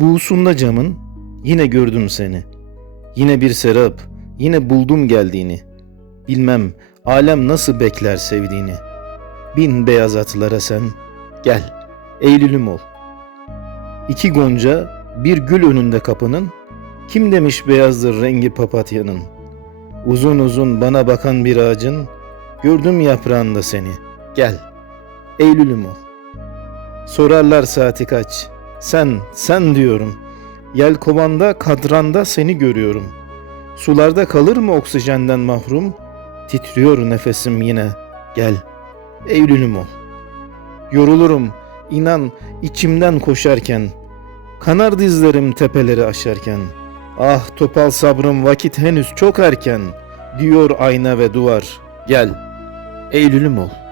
Buğusunda camın yine gördüm seni. Yine bir serap, yine buldum geldiğini. Bilmem alem nasıl bekler sevdiğini. Bin beyaz atlara sen, gel, Eylül'üm ol. İki gonca, bir gül önünde kapının, kim demiş beyazdır rengi papatyanın. Uzun uzun bana bakan bir ağacın, gördüm yaprağında seni, gel, Eylül'üm ol. Sorarlar saati kaç, sen, sen diyorum. Yelkovanda, kadranda seni görüyorum. Sularda kalır mı oksijenden mahrum? Titriyor nefesim yine. Gel, Eylül'üm ol. Yorulurum, inan içimden koşarken. Kanar dizlerim tepeleri aşarken. Ah topal sabrım vakit henüz çok erken. Diyor ayna ve duvar. Gel, Eylül'üm ol.''